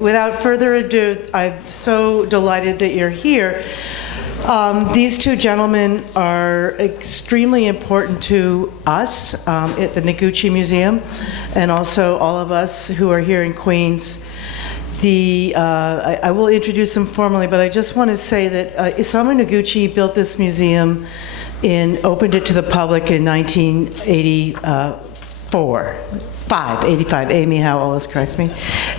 Without further ado, I'm so delighted that you're here. These two gentlemen are extremely important to us at the Noguchi Museum, and also all of us who are here in Queens. I will introduce them formally, but I just want to say that Isamu Noguchi built this museum and opened it to the public in 1985. Amy Howe always corrects me.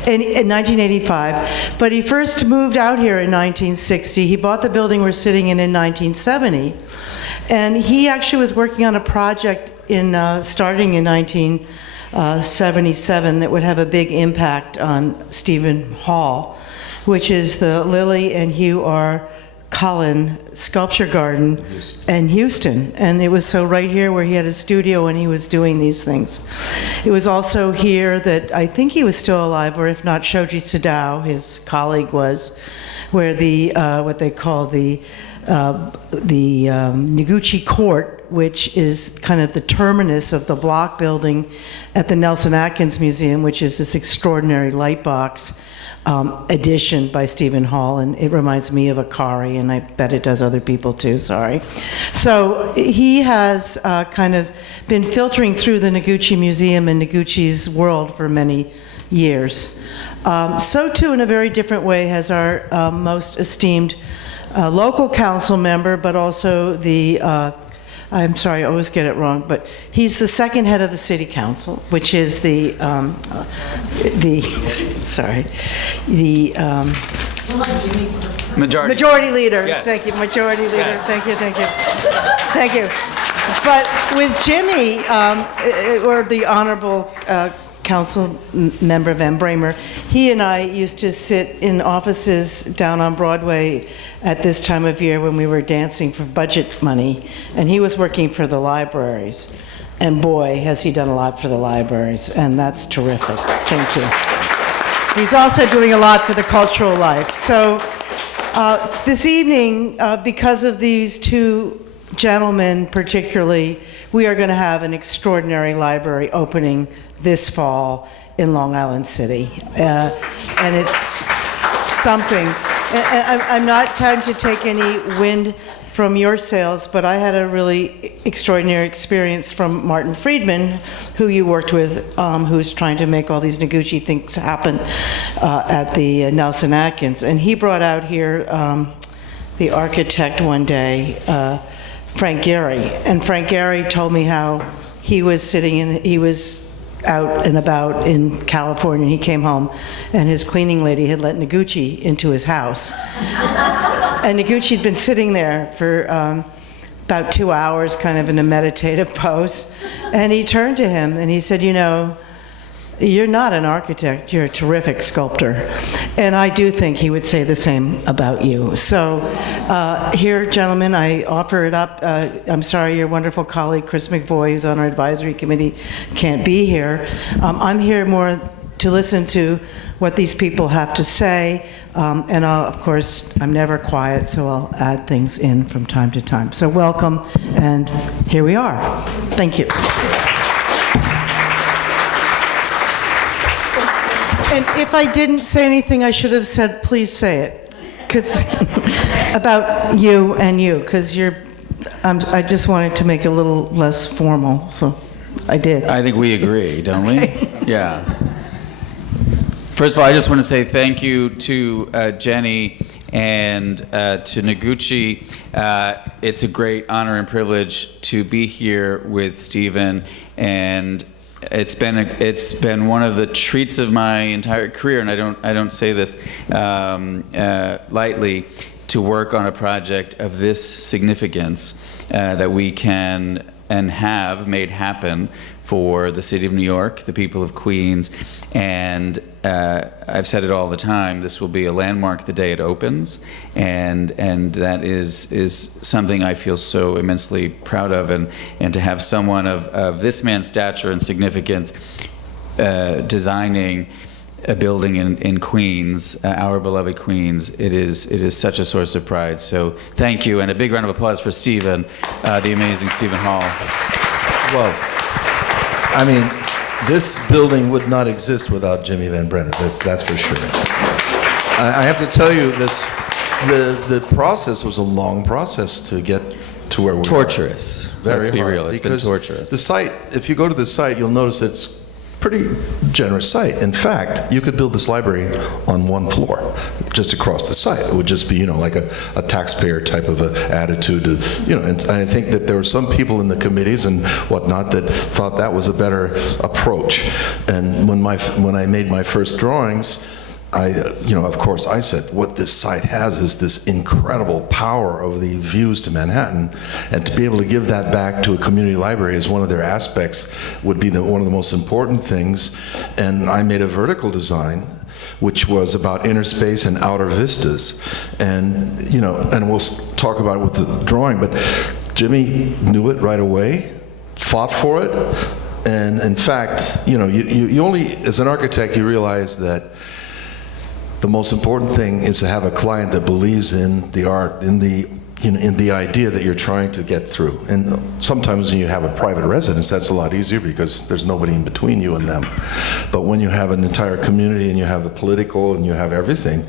In 1985. But he first moved out here in 1960. He bought the building we're sitting in 1970. And he actually was working on a project starting in 1977 that would have a big impact on Stephen Holl, which is the Lily and Hugh R. Cullen Sculpture Garden in Houston. And it was so right here where he had his studio when he was doing these things. It was also here that I think he was still alive, or if not, Shoji Sadao, his colleague, was, where the what they call the Noguchi Court, which is kind of the terminus of the block building at the Nelson-Atkins Museum, which is this extraordinary light box addition by Stephen Holl, and it reminds me of Akari, and I bet it does other people too, sorry. So he has kind of been filtering through the Noguchi Museum and Noguchi's world for many years. So too, in a very different way, has our most esteemed local council member, but also the I'm sorry, I always get it wrong, but he's the second head of the city council, which is the majority leader. Yes. Thank you, majority leader. Yes. Thank you. But with Jimmy, or the honorable council member Van Bramer, he and I used to sit in offices down on Broadway at this time of year when we were dancing for budget money, and he was working for the libraries. And boy, has he done a lot for the libraries, and that's terrific. Thank you. He's also doing a lot for the cultural life. So this evening, because of these two gentlemen particularly, we are going to have an extraordinary library opening this fall in Long Island City. And it's something. I'm not trying to take any wind from your sails, but I had a really extraordinary experience from Martin Friedman, who you worked with, who's trying to make all these Noguchi things happen at the Nelson-Atkins. And he brought out here the architect one day, Frank Gehry. And Frank Gehry told me how he was out and about in California, and he came home, and his cleaning lady had let Noguchi into his house. And Noguchi had been sitting there for about 2 hours, kind of in a meditative pose, and he turned to him and he said, "You know, you're not an architect, you're a terrific sculptor." And I do think he would say the same about you. So here, gentlemen, I offer it up. I'm sorry your wonderful colleague, Chris McVoy, who's on our advisory committee, can't be here. I'm here more to listen to what these people have to say. And of course, I'm never quiet, so I'll add things in from time to time. So welcome, and here we are. Thank you. And if I didn't say anything I should have said, please say it. 'Cause about you and you, because I just wanted to make it a little less formal, so I did. I think we agree, don't we? Yeah. First of all, I just want to say thank you to Jenny and to Noguchi. It's a great honor and privilege to be here with Stephen, and it's been one of the treats of my entire career, and I don't say this lightly, to work on a project of this significance that we can and have made happen for the city of New York, the people of Queens, and I've said it all the time, this will be a landmark the day it opens, and that is something I feel so immensely proud of, and to have someone of this man's stature and significance designing a building in Queens, our beloved Queens, it is such a source of pride. So thank you, and a big round of applause for Stephen, the amazing Stephen Holl. Whoa. I mean, this building would not exist without Jimmy Van Brenner, that's for sure. I have to tell you this, the process was a long process to get to where we are. Torturous. Let's be real. It's been Because torturous. The site, if you go to the site, you'll notice it's pretty generous site. In fact, you could build this library on one floor, just across the site. It would just be, like a taxpayer type of a attitude to, and I think that there were some people in the committees and whatnot that thought that was a better approach. And when I made my first drawings, of course, I said, what this site has is this incredible power of the views to Manhattan, and to be able to give that back to a community library as one of their aspects would be one of the most important things. And I made a vertical design, which was about inner space and outer vistas. And, and we'll talk about it with the drawing, but Jimmy knew it right away, fought for it, and in fact, you only, as an architect, you realize that the most important thing is to have a client that believes in the art, in the idea that you're trying to get through. And sometimes when you have a private residence, that's a lot easier because there's nobody in between you and them. But when you have an entire community and you have a political and you have everything,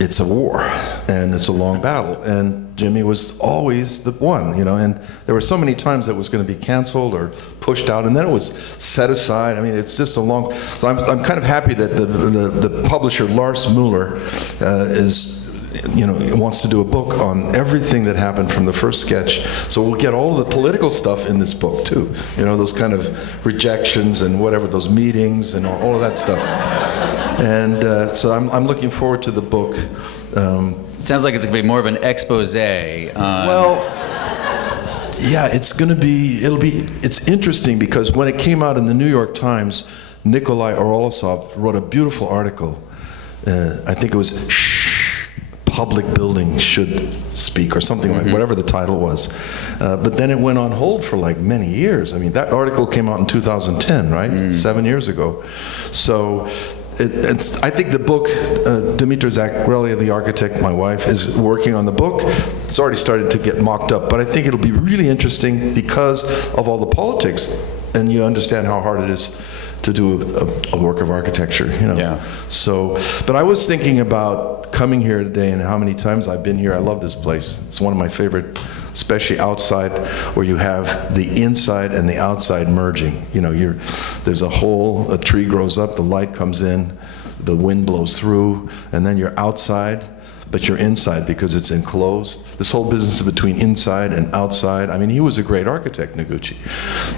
it's a war and it's a long battle. And Jimmy was always the one, and there were so many times that was going to be canceled or pushed out, and then it was set aside. I mean, it's just a long. So I'm kind of happy that the publisher Lars Mueller wants to do a book on everything that happened from the first sketch. So we'll get all of the political stuff in this book too. Those kind of rejections and whatever, those meetings and all of that stuff. And so I'm looking forward to the book. It sounds like it's going to be more of an expose on... Well, yeah, it's interesting because when it came out in the New York Times, Nikolai Orlosov wrote a beautiful article. I think it was Public Buildings Should Speak or something like whatever the title was. But then it went on hold for like many years. I mean, that article came out in 2010, right? 7 years ago. So I think the book, Dimitra Zakrelia, the architect, my wife, is working on the book. It's already started to get mocked up, but I think it'll be really interesting because of all the politics, and you understand how hard it is to do a work of architecture, Yeah. So, but I was thinking about coming here today and how many times I've been here. I love this place. It's one of my favorite, especially outside, where you have the inside and the outside merging. There's a hole, a tree grows up, the light comes in, the wind blows through, and then you're outside, but you're inside because it's enclosed. This whole business between inside and outside. I mean, he was a great architect, Noguchi,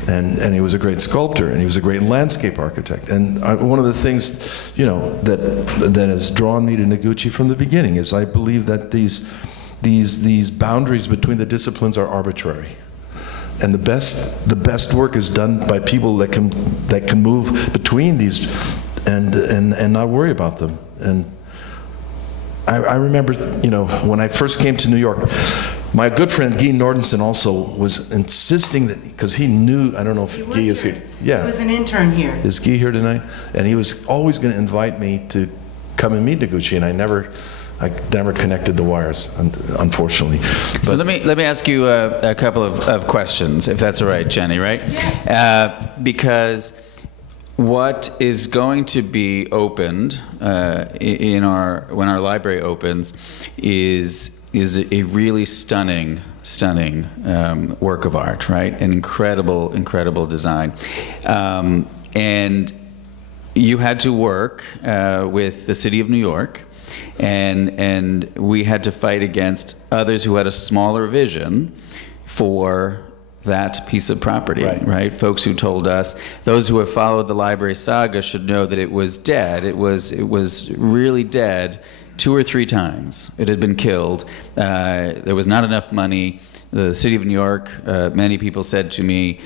and he was a great sculptor, and he was a great landscape architect. And one of the things, that has drawn me to Noguchi from the beginning is I believe that these boundaries between the disciplines are arbitrary. And the best work is done by people that can move between these and not worry about them. And I remember, when I first came to New York, my good friend Guy Nordenson also was insisting that, because he knew, I don't know if Guy is here. Yeah. He was an intern here. Is Guy here tonight? And he was always going to invite me to come and meet Noguchi, and I never connected the wires, unfortunately. So let me ask you a couple of questions, if that's all right, Jenny, right? Yes. Because what is going to be opened when our library opens is a really stunning work of art, right? An incredible design, and you had to work with the City of New York. And we had to fight against others who had a smaller vision for that piece of property, right? Folks who told us, those who have followed the library saga should know that it was dead. It was really dead 2 or 3 times. It had been killed. There was not enough money. The City of New York, many people said to me,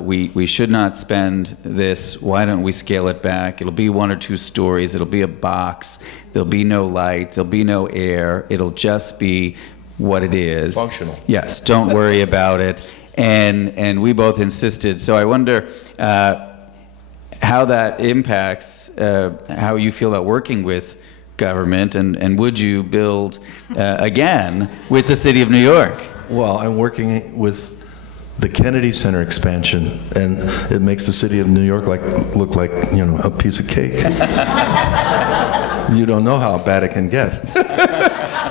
we should not spend this. Why don't we scale it back? It'll be 1 or 2 stories. It'll be a box. There'll be no light. There'll be no air. It'll just be what it is. Functional. Yes, don't worry about it. And we both insisted. So I wonder how that impacts how you feel about working with government, and would you build again with the City of New York? Well, I'm working with the Kennedy Center expansion, and it makes the City of New York look like a piece of cake. You don't know how bad it can get.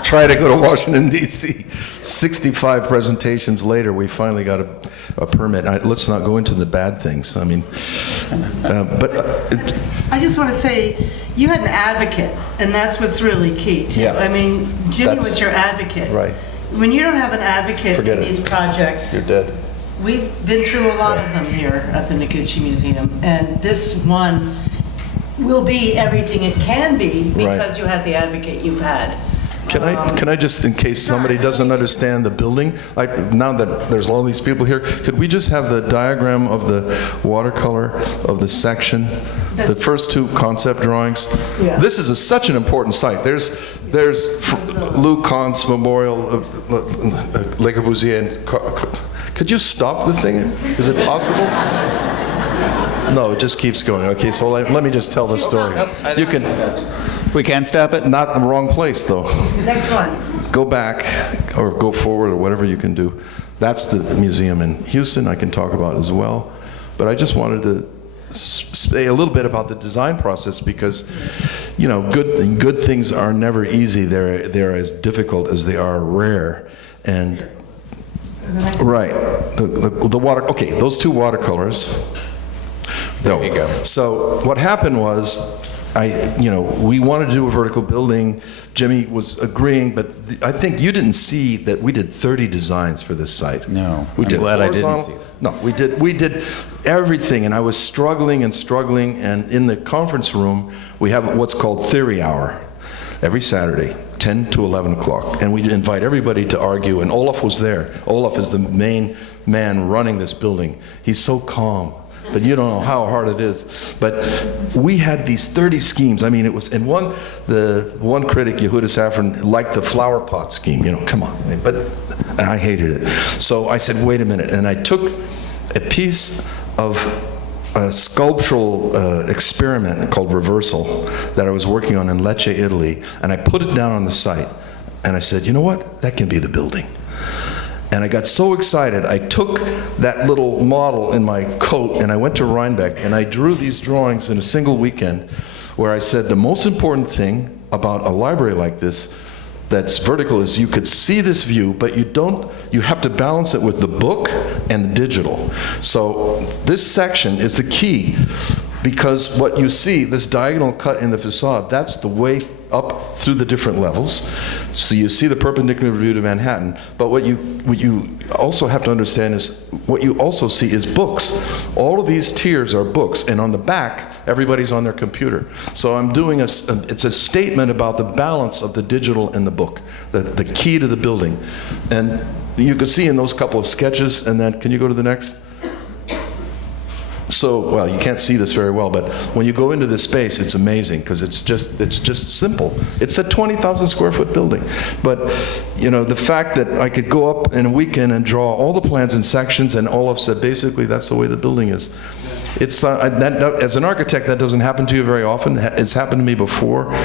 Try to go to Washington, D.C. 65 presentations later, we finally got a permit. Let's not go into the bad things. I mean, I just want to say, you had an advocate, and that's what's really key, too. Yeah. I mean, Jimmy was your advocate. Right. When you don't have an advocate Forget in it. these projects, You're dead. we've been through a lot of them here at the Noguchi Museum, and this one will be everything it can be because you had the advocate you've had. Can I just, in case somebody doesn't understand the building, now that there's all these people here, could we just have the diagram of the watercolor of the section, the first two concept drawings? Yeah. This is such an important site. There's Lou Kahn's Memorial, Le Corbusier, and could you stop the thing? Is it possible? No, it just keeps going. Okay, so let me just tell the story. You can. We can't stop it? Not in the wrong place, though. The next one. Go back or go forward or whatever you can do. That's the museum in Houston I can talk about as well. But I just wanted to say a little bit about the design process because, you know, good things are never easy. They're as difficult as they are rare. And right, the water. Okay, those two watercolors. There you go. So what happened was, we wanted to do a vertical building. Jimmy was agreeing, but I think you didn't see that we did 30 designs for this site. No, we did I'm glad I didn't see horizontal. No, we did everything, and I was struggling, and in the conference room, we have what's called Theory Hour every Saturday, 10 to 11 o'clock, and we invite everybody to argue, and Olaf was there. Olaf is the main man running this building. He's so calm. But you don't know how hard it is. But we had these 30 schemes. I mean, it was, and the one critic, Yehuda Safran, liked the flower pot scheme. You know, come on. And I hated it. So I said, wait a minute. And I took a piece of a sculptural experiment called Reversal that I was working on in Lecce, Italy, and I put it down on the site. And I said, you know what? That can be the building. And I got so excited, I took that little model in my coat and I went to Rhinebeck and I drew these drawings in a single weekend where I said the most important thing about a library like this that's vertical is you could see this view, but you have to balance it with the book and the digital. So this section is the key because what you see, this diagonal cut in the facade, that's the way up through the different levels. So you see the perpendicular view to Manhattan, but what you also have to understand is what you also see is books. All of these tiers are books, and on the back, everybody's on their computer. So I'm doing it's a statement about the balance of the digital and the book, the key to the building. And you can see in those couple of sketches, and then, can you go to the next? So, well, you can't see this very well, but when you go into this space, it's amazing because it's just simple. It's a 20,000 square foot building. But, you know, the fact that I could go up in a weekend and draw all the plans in sections, and Olaf said, basically, that's the way the building is. It's as an architect, that doesn't happen to you very often. It's happened to me before,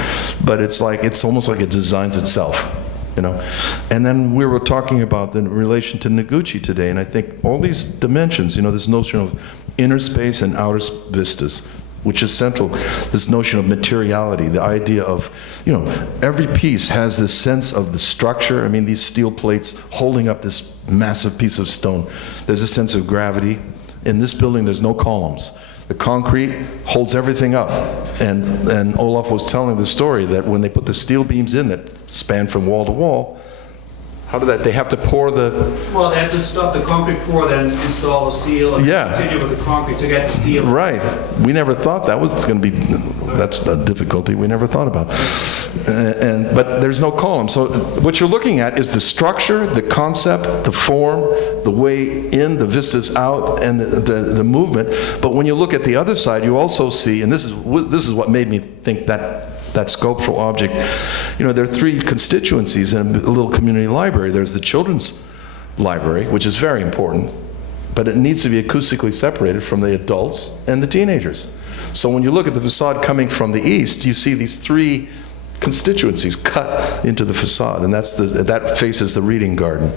but it's almost like it designs itself. You know, and then we were talking about the relation to Noguchi today, and I think all these dimensions, you know, this notion of inner space and outer vistas, which is central, this notion of materiality, the idea of, you know, every piece has this sense of the structure. I mean, these steel plates holding up this massive piece of stone. There's a sense of gravity. In this building, there's no columns. The concrete holds everything up. And Olaf was telling the story that when they put the steel beams in that span from wall to wall, how did that, they have to pour the... Well, they have to stop the concrete pour, then install the steel, and continue with the concrete to get the steel. Right. We never thought that was going to be, that's a difficulty we never thought about. But there's no column. So what you're looking at is the structure, the concept, the form, the way in, the vistas out, and the movement. But when you look at the other side, you also see, and this is what made me think that sculptural object, you know, there are three constituencies in a little community library. There's the children's library, which is very important, but it needs to be acoustically separated from the adults and the teenagers. So when you look at the facade coming from the east, you see these three constituencies cut into the facade, and that faces the reading garden.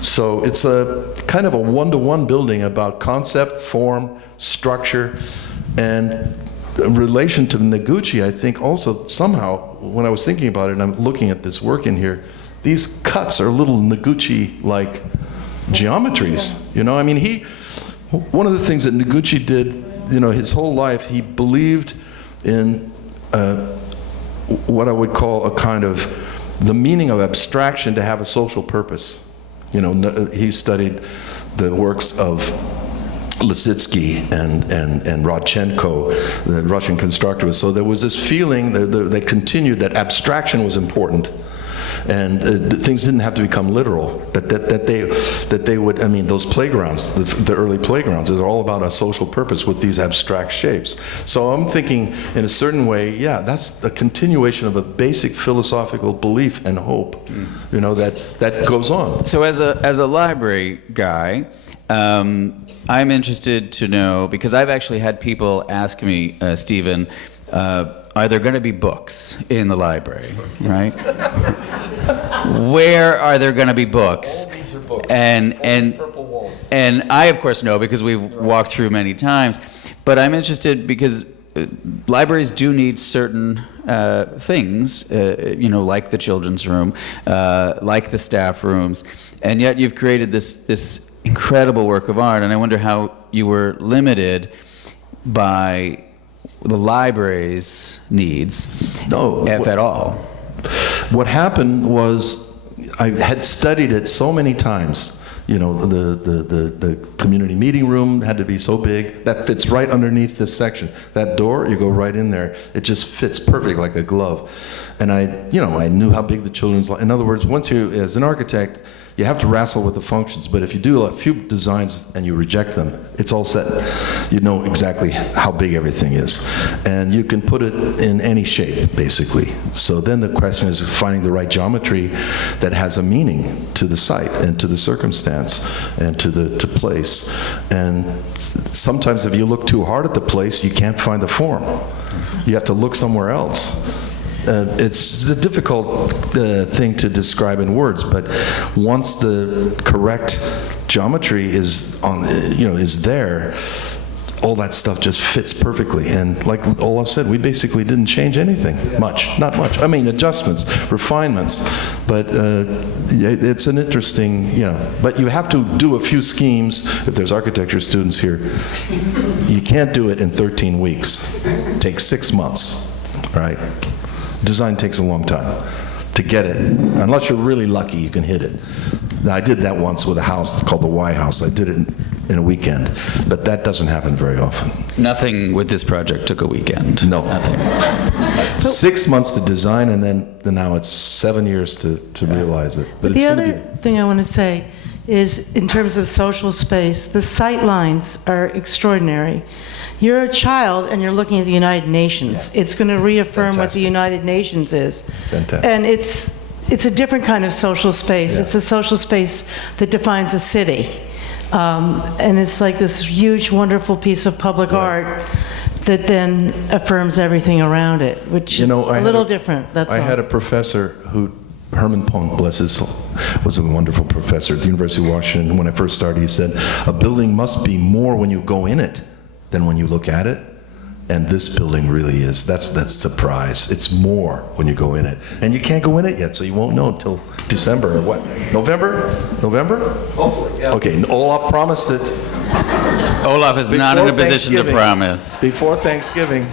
So it's a kind of a one-to-one building about concept, form, structure, and relation to Noguchi, I think also somehow, when I was thinking about it, and I'm looking at this work in here, these cuts are little Noguchi-like geometries. You know, I mean, one of the things that Noguchi did, you know, his whole life, he believed in what I would call a kind of the meaning of abstraction to have a social purpose. You know, he studied the works of Lisitsky and Rodchenko, the Russian constructivists. So there was this feeling that continued that abstraction was important, and things didn't have to become literal. That they would. I mean, those playgrounds, the early playgrounds, are all about a social purpose with these abstract shapes. So I'm thinking, in a certain way, yeah, that's a continuation of a basic philosophical belief and hope. You know, that goes on. So as a library guy, I'm interested to know, because I've actually had people ask me, Stephen, are there going to be books in the library, right? Where are there going to be books? All these are books. And purple walls. And I, of course, know, because we've walked through many times. But I'm interested because libraries do need certain things, you know, like the children's room, like the staff rooms, and yet you've created this incredible work of art, and I wonder how you were limited by the library's needs, if at all. What happened was, I had studied it so many times. You know, the community meeting room had to be so big that fits right underneath this section. That door, you go right in there. It just fits perfect like a glove. And I knew how big the children's. In other words, once you, as an architect, you have to wrestle with the functions, but if you do a few designs and you reject them, it's all set. You know exactly how big everything is. And you can put it in any shape, basically. So then the question is finding the right geometry that has a meaning to the site and to the circumstance and to place. And sometimes if you look too hard at the place, you can't find the form. You have to look somewhere else. It's a difficult thing to describe in words, but once the correct geometry is is there, all that stuff just fits perfectly. And like Olaf said, we basically didn't change anything not much. I mean, adjustments, refinements, but it's an interesting, but you have to do a few schemes. If there's architecture students here, you can't do it in 13 weeks. It takes 6 months, right? Design takes a long time to get it. Unless you're really lucky, you can hit it. Now, I did that once with a house called the Y House. I did it in a weekend, but that doesn't happen very often. Nothing with this project took a weekend. No. Nothing. 6 months to design, and then now it's 7 years to realize it. But The other thing I want to say is, in terms of social space, the sight lines are extraordinary. You're a child and you're looking at the United Nations. It's going to reaffirm what the United Nations is. Fantastic. And it's a different kind of social space. Yeah. It's a social space that defines a city. And it's like this huge, wonderful piece of public art that then affirms everything around it, which is a little different, that's all. I had a professor who, Herman Punk, bless his soul, was a wonderful professor at the University of Washington. When I first started, he said, a building must be more when you go in it than when you look at it. And this building really is. That's the prize. It's more when you go in it. And you can't go in it yet, so you won't know until December or what? November? Hopefully, yeah. Okay, Olaf promised it. Olaf is not in a position to promise. Before Thanksgiving.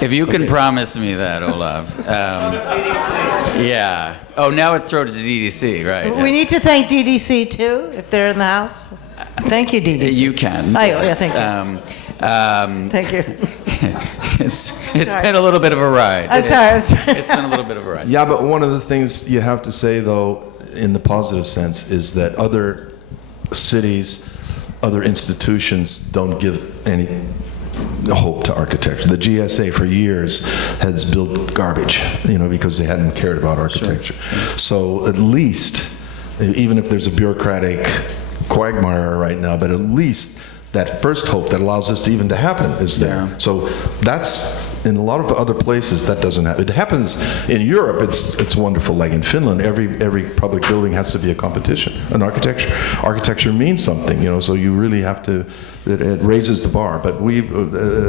If you can promise me that, Olaf. Yeah. Oh, now it's thrown to DDC, right? We need to thank DDC too, if they're in the house. Thank you, DDC. You can. Oh, yeah, thank you. Thank you. It's been a little bit of a ride. I'm sorry. It's been a little bit of a ride. Yeah, but one of the things you have to say, though, in the positive sense, is that other cities, other institutions don't give any hope to architecture. The GSA for years has built garbage, because they hadn't cared about architecture. Sure. So at least, even if there's a bureaucratic quagmire right now, but at least that first hope that allows this to even to happen is there. Yeah. So that's, in a lot of other places, that doesn't happen. It happens in Europe, it's wonderful. Like in Finland, every public building has to be a competition, an architecture. Architecture means something, so you really have to, it raises the bar. But we,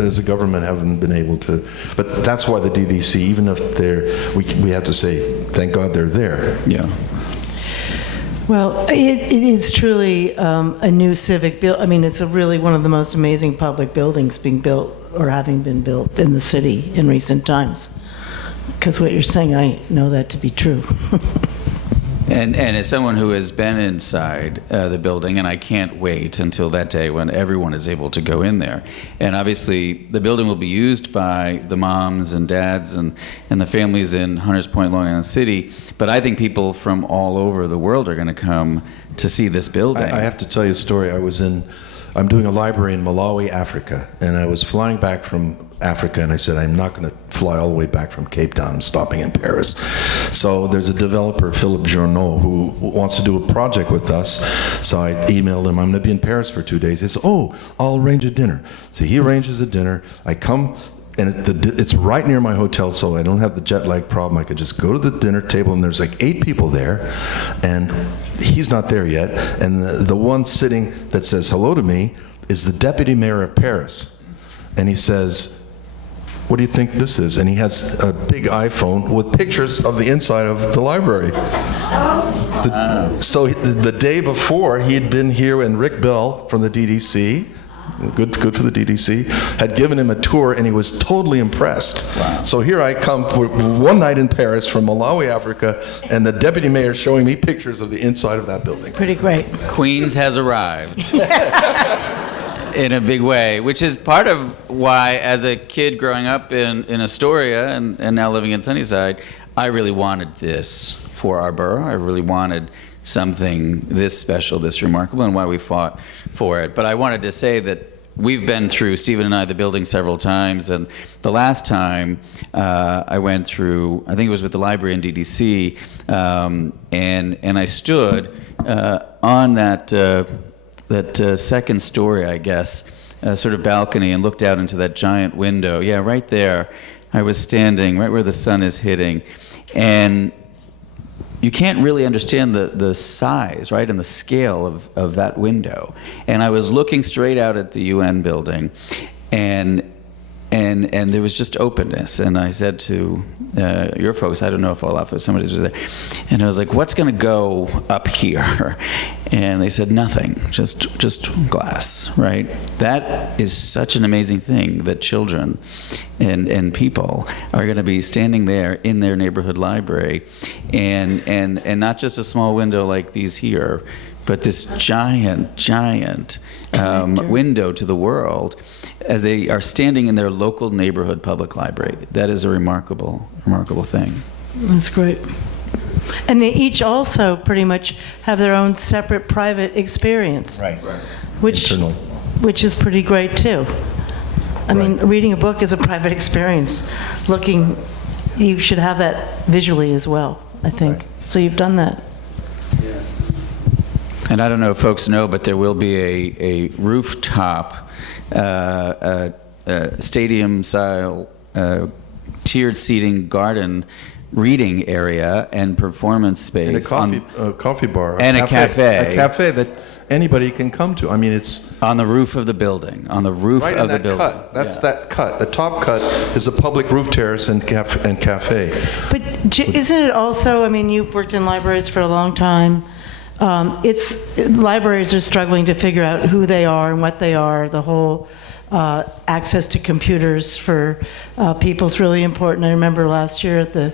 as a government, haven't been able to, but that's why the DDC, even if we have to say, thank God they're there. Yeah. Well, it is truly a new civic build. I mean, it's really one of the most amazing public buildings being built or having been built in the city in recent times. Because what you're saying, I know that to be true. And as someone who has been inside the building, and I can't wait until that day when everyone is able to go in there. And obviously, the building will be used by the moms and dads and the families in Hunters Point, Long Island City. But I think people from all over the world are going to come to see this building. I have to tell you a story. I'm doing a library in Malawi, Africa, and I was flying back from Africa, and I said, I'm not going to fly all the way back from Cape Town. I'm stopping in Paris. So there's a developer, Philippe Journeau, who wants to do a project with us. So I emailed him, I'm going to be in Paris for 2 days. He says, oh, I'll arrange a dinner. So he arranges a dinner. I come, and it's right near my hotel, so I don't have the jet lag problem. I could just go to the dinner table, and there's like 8 people there, and he's not there yet. And the one sitting that says hello to me is the deputy mayor of Paris. And he says, what do you think this is? And he has a big iPhone with pictures of the inside of the library. So the day before, he had been here, and Rick Bell from the DDC, good for the DDC, had given him a tour, and he was totally impressed. Wow. So here I come for one night in Paris from Malawi, Africa, and the deputy mayor showing me pictures of the inside of that building. Pretty great. Queens has arrived. In a big way, which is part of why, as a kid growing up in Astoria and now living in Sunnyside, I really wanted this for our borough. I really wanted something this special, this remarkable, and why we fought for it. But I wanted to say that we've been through, Stephen and I, the building several times, and the last time I went through, I think it was with the library in DDC, and I stood on that second story, I guess, sort of balcony, and looked out into that giant window. Yeah, right there. I was standing right where the sun is hitting. And you can't really understand the size, right, and the scale of that window. And I was looking straight out at the UN building, and there was just openness. And I said to your folks, I don't know if Olaf or somebody was there, and I was like, what's going to go up here? And they said, nothing, just glass, right? That is such an amazing thing, that children and people are going to be standing there in their neighborhood library, and not just a small window like these here, but this giant window to the world, as they are standing in their local neighborhood public library. That is a remarkable thing. That's great. And they each also pretty much have their own separate private experience. Right. Which is pretty great too. I mean, reading a book is a private experience. You should have that visually as well, I think. Right. So you've done that. And I don't know if folks know, but there will be a rooftop stadium-style tiered seating garden reading area and performance space. And a coffee bar. And a cafe. A cafe that anybody can come to. I mean, it's... On the roof of the building. On the roof of the building. Cut. That's that cut. The top cut is a public roof terrace and cafe. But isn't it also, I mean, you've worked in libraries for a long time. Libraries are struggling to figure out who they are and what they are. The whole access to computers for people is really important. I remember last year at the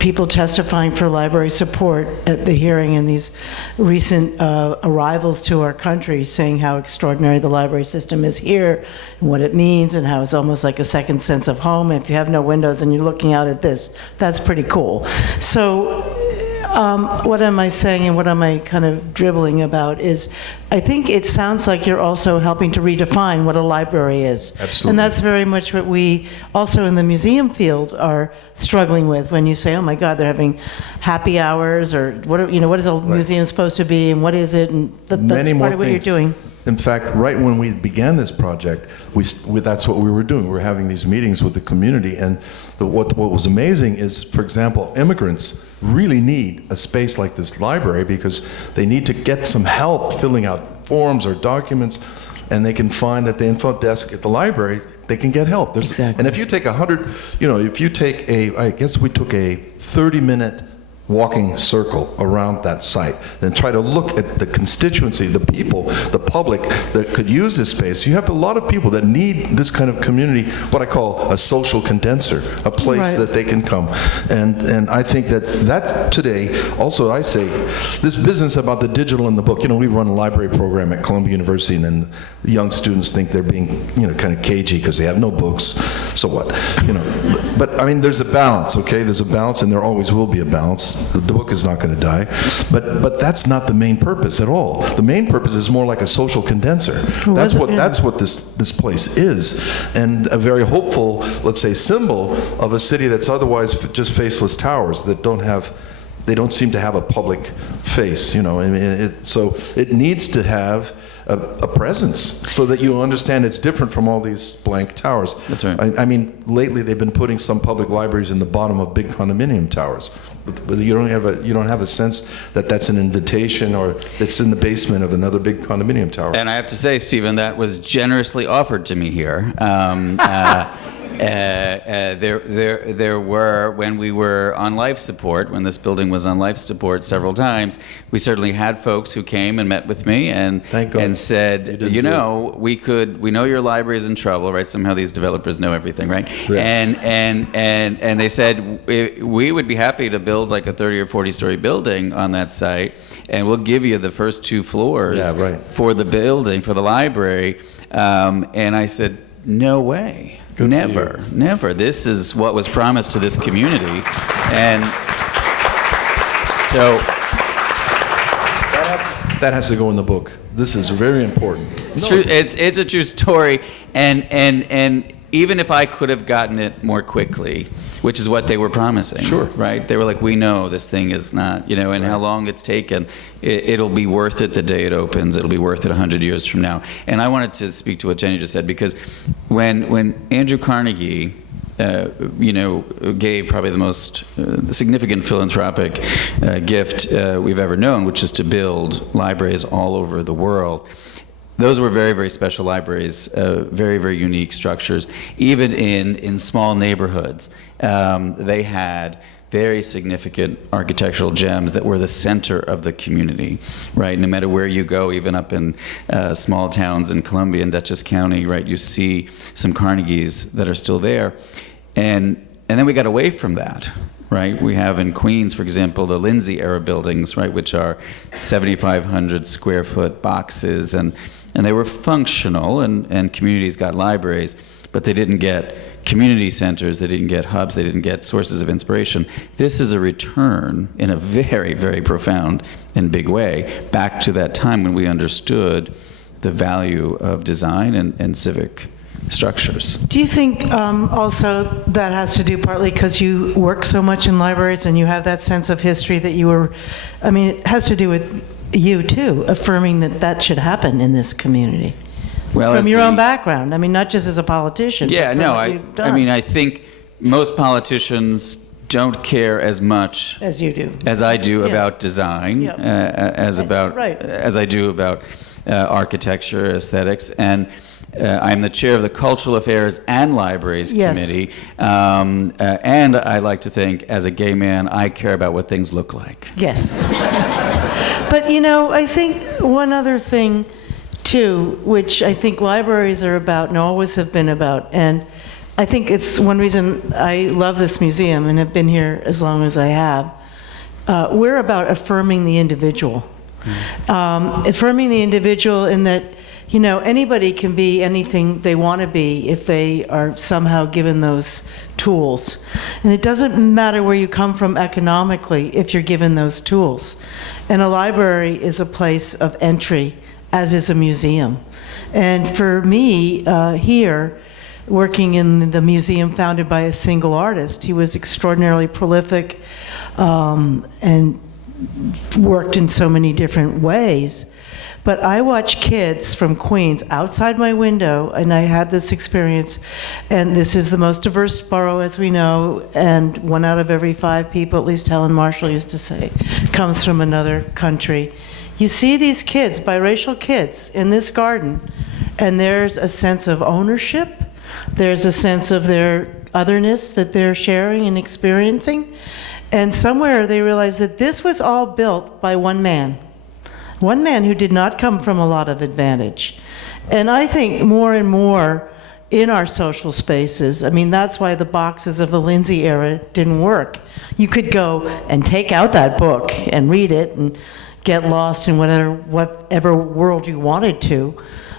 people testifying for library support at the hearing, and these recent arrivals to our country saying how extraordinary the library system is here and what it means, and how it's almost like a second sense of home. If you have no windows and you're looking out at this, that's pretty cool. So what am I saying and what am I kind of dribbling about is, I think it sounds like you're also helping to redefine what a library is. Absolutely. And that's very much what we also in the museum field are struggling with. When you say, oh my God, they're having happy hours, or what is a museum supposed to be, and what is it, and that's part of what you're doing. In fact, right when we began this project, that's what we were doing. We were having these meetings with the community, and what was amazing is, for example, immigrants really need a space like this library because they need to get some help filling out forms or documents, and they can find at the info desk at the library, they can get help. Exactly. And if you take I guess we took a 30-minute walking circle around that site and try to look at the constituency, the people, the public that could use this space. You have a lot of people that need this kind of community, what I call a social condenser, a place that they can come. And I think that today, also I say, this business about the digital and the book, we run a library program at Columbia University, and then young students think they're being, kind of cagey because they have no books. So what? But I mean, there's a balance, okay? There's a balance, and there always will be a balance. The book is not going to die, but that's not the main purpose at all. The main purpose is more like a social condenser. That's what this place is, and a very hopeful, let's say, symbol of a city that's otherwise just faceless towers that they don't seem to have a public face. So it needs to have a presence so that you understand it's different from all these blank towers. That's right. I mean, lately they've been putting some public libraries in the bottom of big condominium towers, but you don't have a sense that that's an invitation or it's in the basement of another big condominium tower. And I have to say, Stephen, that was generously offered to me here. There were, when we were on life support, when this building was on life support several times, we certainly had folks who came and met with me and said, we know your library is in trouble, right? Somehow these developers know everything, right? Yeah. And they said, we would be happy to build like a 30 or 40 story building on that site, and we'll give you the first 2 floors for the building, for the library. And I said, no way. Never. This is what was promised to this community. And so that has to go in the book. This is very important. It's true. It's a true story. And even if I could have gotten it more quickly, which is what they were promising. Sure. Right? They were like, we know this thing is not, and how long it's taken. It'll be worth it the day it opens. It'll be worth it 100 years from now. And I wanted to speak to what Jenny just said, because when Andrew Carnegie, gave probably the most significant philanthropic gift we've ever known, which is to build libraries all over the world. Those were very, very special libraries, very, very unique structures. Even in small neighborhoods, they had very significant architectural gems that were the center of the community, right? No matter where you go, even up in small towns in Columbia and Dutchess County, right, you see some Carnegies that are still there. And then we got away from that, right? We have in Queens, for example, the Lindsay era buildings, right, which are 7,500 square foot boxes, and they were functional, and communities got libraries, but they didn't get community centers, they didn't get hubs, they didn't get sources of inspiration. This is a return in a very, very profound and big way back to that time when we understood the value of design and civic structures. Do you think also that has to do partly because you work so much in libraries and you have that sense of history that it has to do with you too, affirming that should happen in this community? Well, from your own background. I mean, not just as a politician. Yeah, no, I think most politicians don't care as much as you do, as I do about design, as I do about architecture, aesthetics, and I'm the chair of the Cultural Affairs and Libraries Committee, and I like to think, as a gay man, I care about what things look like. Yes. But I think one other thing too, which I think libraries are about and always have been about, and I think it's one reason I love this museum and have been here as long as I have, we're about affirming the individual. Affirming the individual in that, anybody can be anything they want to be if they are somehow given those tools. And it doesn't matter where you come from economically if you're given those tools. And a library is a place of entry, as is a museum. And for me, here, working in the museum founded by a single artist, he was extraordinarily prolific and worked in so many different ways. But I watch kids from Queens outside my window, and I had this experience, and this is the most diverse borough, as we know, and 1 out of every 5 people, at least Helen Marshall used to say, comes from another country. You see these kids, biracial kids, in this garden, and there's a sense of ownership, there's a sense of their otherness that they're sharing and experiencing, and somewhere they realize that this was all built by one man who did not come from a lot of advantage. And I think more and more in our social spaces, I mean, that's why the boxes of the Lindsay era didn't work. You could go and take out that book and read it and get lost in whatever world you wanted to,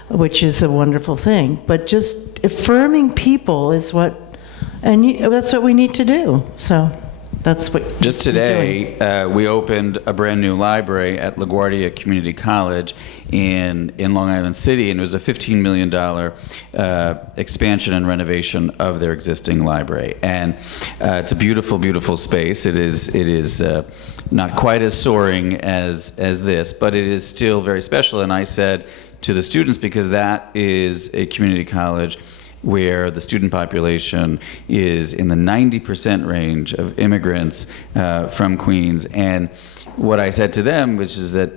which is a wonderful thing. But just affirming people is that's what we need to do. So that's what. Just today, we opened a brand new library at LaGuardia Community College in Long Island City, and it was a $15 million expansion and renovation of their existing library. And it's a beautiful, beautiful space. It is not quite as soaring as this, but it is still very special. And I said to the students, because that is a community college where the student population is in the 90% range of immigrants from Queens. And what I said to them, which is that,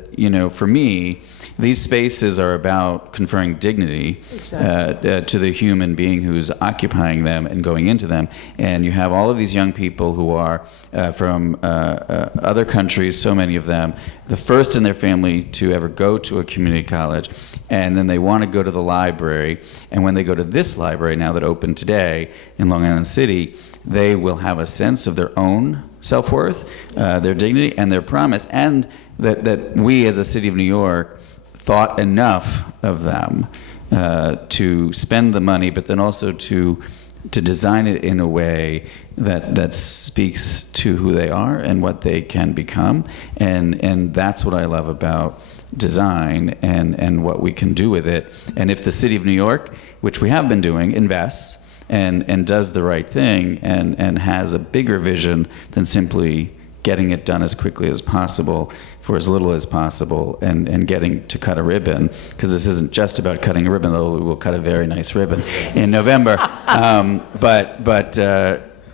for me, these spaces are about conferring dignity to the human being who's occupying them and going into them. And you have all of these young people who are from other countries, so many of them, the first in their family to ever go to a community college, and then they want to go to the library. And when they go to this library now that opened today in Long Island City, they will have a sense of their own self-worth, their dignity, and their promise, and that we as a city of New York thought enough of them to spend the money, but then also to design it in a way that speaks to who they are and what they can become. And that's what I love about design and what we can do with it. And if the city of New York, which we have been doing, invests and does the right thing and has a bigger vision than simply getting it done as quickly as possible for as little as possible and getting to cut a ribbon, because this isn't just about cutting a ribbon, though we will cut a very nice ribbon in November. But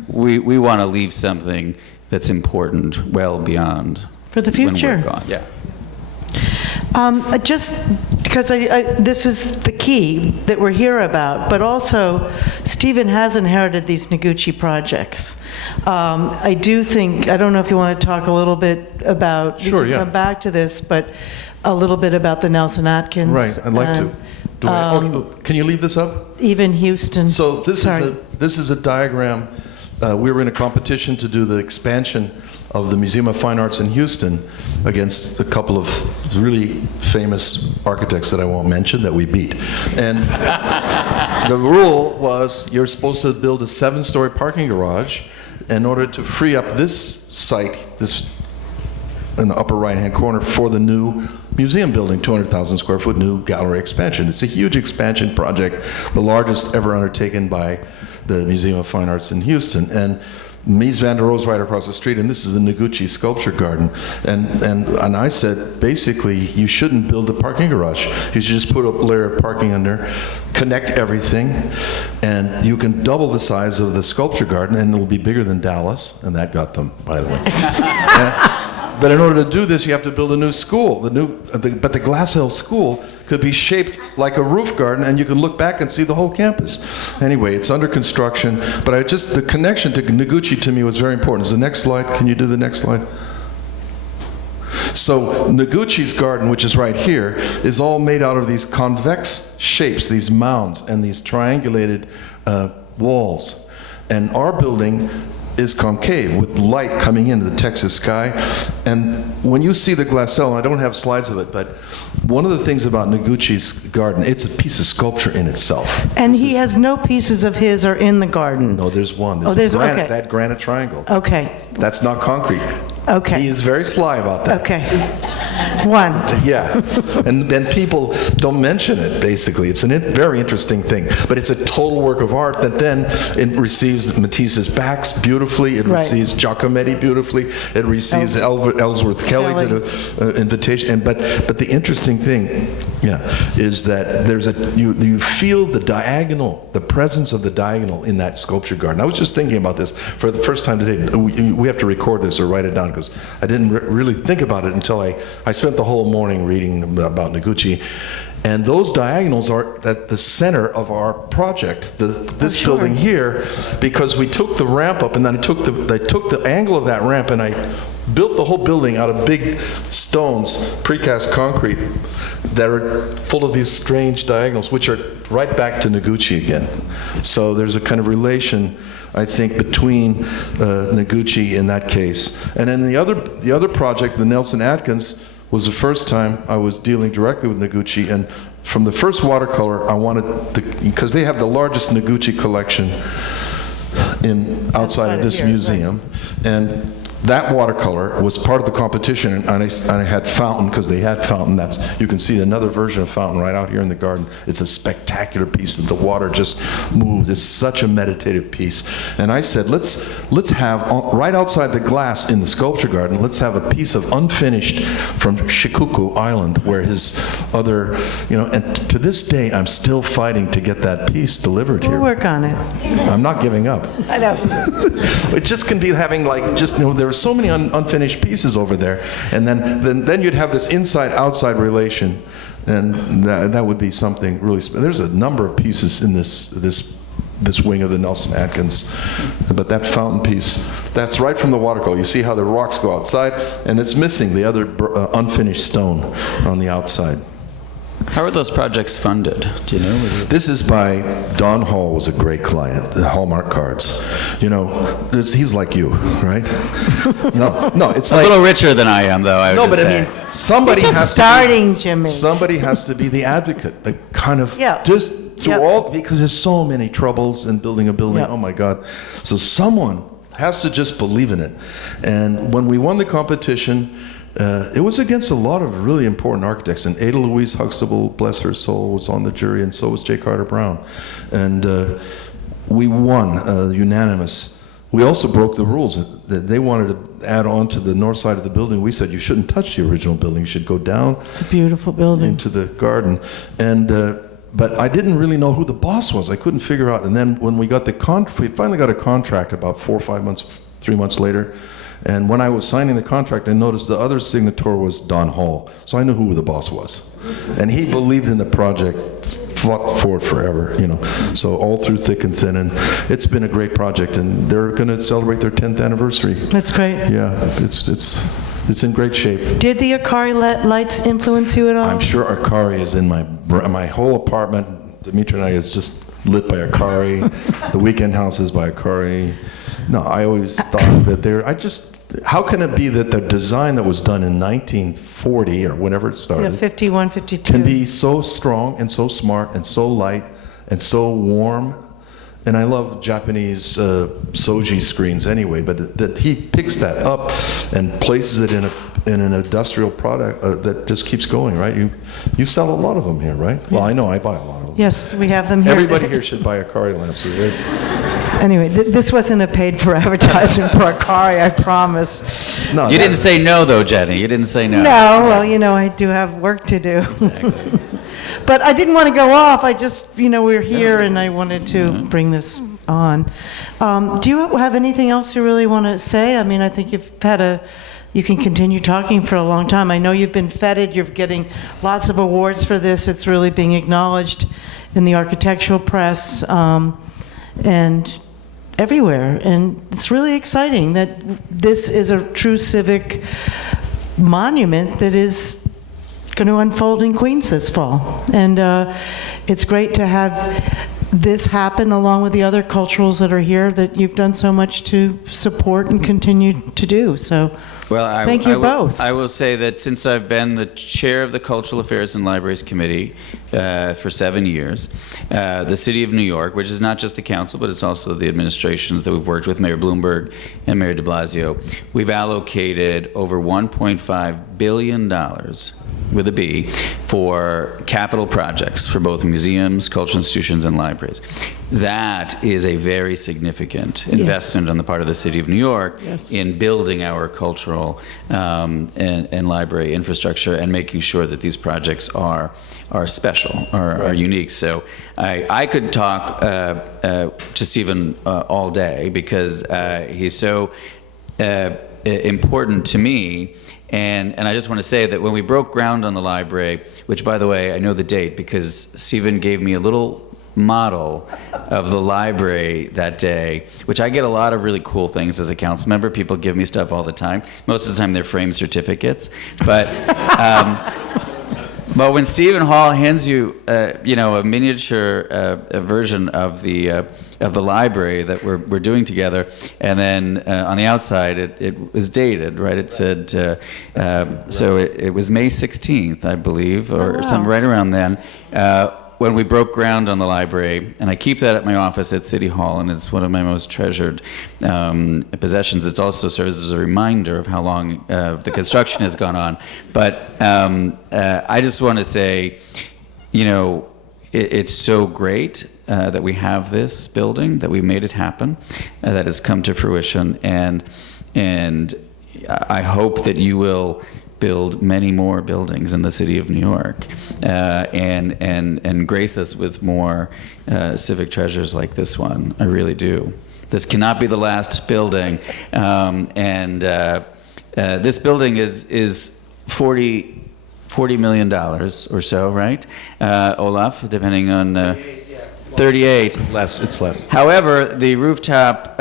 we want to leave something that's important well beyond for the future. When we're gone. Yeah. Just because this is the key that we're here about, but also Stephen has inherited these Noguchi projects. I do think, I don't know if you want to talk a little bit about, Sure, we can come back to this, but a little bit about the Nelson-Atkins. Right, I'd like to. Can you leave this up? Even Houston. So this is a diagram. We were in a competition to do the expansion of the Museum of Fine Arts in Houston against a couple of really famous architects that I won't mention that we beat. And the rule was you're supposed to build a 7-story parking garage in order to free up this site, this in the upper right-hand corner, for the new museum building, 200,000 square foot new gallery expansion. It's a huge expansion project, the largest ever undertaken by the Museum of Fine Arts in Houston. And Mies van der Rohe's right across the street, and this is the Noguchi sculpture garden. And I said, basically, you shouldn't build a parking garage. You should just put a layer of parking under, connect everything, and you can double the size of the sculpture garden, and it'll be bigger than Dallas, and that got them, by the way. But in order to do this, you have to build a new school. But the Glass Hill School could be shaped like a roof garden, and you could look back and see the whole campus. Anyway, it's under construction. But the connection to Noguchi to me was very important. The next slide. Can you do the next slide? So Noguchi's garden, which is right here, is all made out of these convex shapes, these mounds, and these triangulated walls. And our building is concave with light coming into the Texas sky. And when you see the Glassell, I don't have slides of it, but one of the things about Noguchi's garden, it's a piece of sculpture in itself. And he has no pieces of his are in the garden. No, there's one. There's granite, okay. That granite triangle. Okay. That's not concrete. Okay. He is very sly about that. Okay. One. Yeah, and people don't mention it, basically. It's a very interesting thing. But it's a total work of art that then it receives Matisse's backs beautifully, it Right. receives Giacometti beautifully, it receives Ellsworth Kelly did an invitation. But the interesting thing, is that you feel the diagonal, the presence of the diagonal in that sculpture garden. I was just thinking about this for the first time today. We have to record this or write it down because I didn't really think about it until I spent the whole morning reading about Noguchi. And those diagonals are at the center of our project, this building here, because we took the ramp up and then I took the angle of that ramp and I built the whole building out of big stones, precast concrete, that are full of these strange diagonals, which are right back to Noguchi again. So there's a kind of relation, I think, between Noguchi in that case. And then the other project, the Nelson-Atkins, was the first time I was dealing directly with Noguchi, and from the first watercolor, I wanted because they have the largest Noguchi collection outside of this here, museum, and that watercolor was part of the competition, and I had Fountain, because they had Fountain. You can see another version of Fountain right out here in the garden. It's a spectacular piece that the water just moves. It's such a meditative piece. And I said, let's have, right outside the glass in the sculpture garden, let's have a piece of unfinished from Shikoku Island, where his other, and to this day, I'm still fighting to get that piece delivered here. We'll work on it. I'm not giving up. I know. It just can be having there are so many unfinished pieces over there, and then you'd have this inside-outside relation, and that would be something really. There's a number of pieces in this wing of the Nelson-Atkins, but that fountain piece, that's right from the watercolor. You see how the rocks go outside, and it's missing the other unfinished stone on the outside. How are those projects funded? Do you know? This is by Don Holl, was a great client, the Hallmark cards. He's like you, right? No, it's A like little richer than I am, though, I would just say. somebody You're just starting, Jimmy. Somebody has to be the advocate, the kind of just through all, because there's so many troubles in building a building. Oh my God! So someone has to just believe in it. And when we won the competition, it was against a lot of really important architects, and Ada Louise Huxtable, bless her soul, was on the jury, and so was J. Carter Brown. And we won, unanimous. We also broke the rules. They wanted to add on to the north side of the building. We said, you shouldn't touch the original building. You should go down. It's a beautiful building. Into the garden. And but I didn't really know who the boss was. I couldn't figure out. And then when we got we finally got a contract about 4 or 5 months, 3 months later. And when I was signing the contract, I noticed the other signator was Don Holl. So I knew who the boss was. And he believed in the project, fought for it forever, So all through thick and thin. And it's been a great project. And they're going to celebrate their 10th anniversary. That's great. Yeah, it's in great shape. Did the Akari lights influence you at all? I'm sure Akari is in my whole apartment. Dimitri and I is just lit by Akari. The weekend house is by Akari. No, I always thought that how can it be that the design that was done in 1940 or whenever it started 51, 52. can be so strong and so smart and so light and so warm? And I love Japanese soji screens anyway, but that he picks that up and places it in an industrial product that just keeps going, right? You sell a lot of them here, right? Well, I know I buy a lot of them. Yes, we have them here. Everybody here should buy Akari lamps. Anyway, this wasn't a paid-for advertisement for Akari, I promise. No, You didn't say no, though, Jenny. You didn't say no. No, well, I do have work to do. Exactly. But I didn't want to go off. I just, we're here, and I wanted to bring this on. Do you have anything else you really want to say? I mean, I think you can continue talking for a long time. I know you've been feted. You're getting lots of awards for this. It's really being acknowledged in the architectural press and everywhere. And it's really exciting that this is a true civic monument that is going to unfold in Queens this fall. And it's great to have this happen along with the other culturals that are here that you've done so much to support and continue to do. So Well, Thank you both. I will say that since I've been the chair of the Cultural Affairs and Libraries Committee for 7 years, the City of New York, which is not just the council, but it's also the administrations that we've worked with, Mayor Bloomberg and Mayor de Blasio, we've allocated over $1.5 billion with a B, for capital projects for both museums, cultural institutions, and libraries. That is a very significant investment on the part of the City of New York in building our cultural and library infrastructure and making sure that these projects are special, are unique. So I could talk to Stephen all day because he's so important to me. And I just want to say that when we broke ground on the library, which, by the way, I know the date because Stephen gave me a little model of the library that day, which I get a lot of really cool things as a council member. People give me stuff all the time. Most of the time they're framed certificates. But but when Stephen Holl hands you, a miniature version of the library that we're doing together, and then on the outside it was dated, right? It said so it was May 16th, I believe, or something right around then. When we broke ground on the library, and I keep that at my office at City Hall, and it's one of my most treasured possessions. It also serves as a reminder of how long the construction has gone on. But I just want to say, it's so great that we have this building, that we made it happen, that has come to fruition, and I hope that you will build many more buildings in the city of New York, and grace us with more civic treasures like this one. I really do. This cannot be the last building, this building is $40 million or so, right, Olaf? Depending on 38. It's less. However, the rooftop